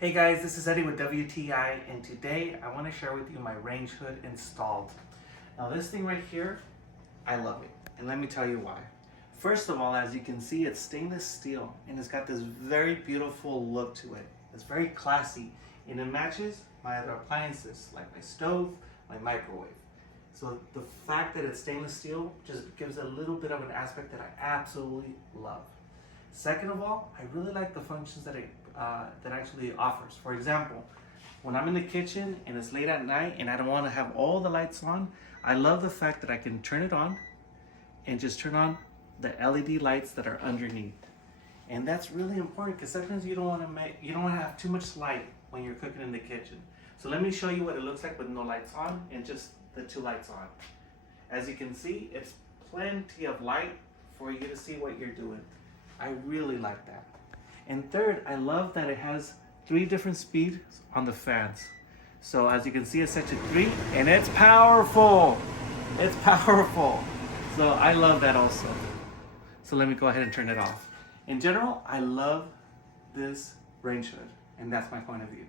Hey guys, this is Eddie with WTI, and today I want to share with you my range hood installed. Now this thing right here, I love it, and let me tell you why. First of all, as you can see, it's stainless steel and it's got this very beautiful look to it. It's very classy and it matches my other appliances like my stove, my microwave. So the fact that it's stainless steel just gives a little bit of an aspect that I absolutely love. Second of all, I really like the functions that it actually offers. For example, when I'm in the kitchen and it's late at night and I don't want to have all the lights on, I love the fact that I can turn it on and just turn on the LED lights that are underneath. And that's really important because sometimes you don't want to have too much light when you're cooking in the kitchen. So let me show you what it looks like with no lights on and just the two lights on. As you can see, it's plenty of light for you to see what you're doing. I really like that. And third, I love that it has 3 different speeds on the fans. So as you can see, it's set to 3 and it's powerful. It's powerful. So I love that also. So let me go ahead and turn it off. In general, I love this range hood, and that's my point of view.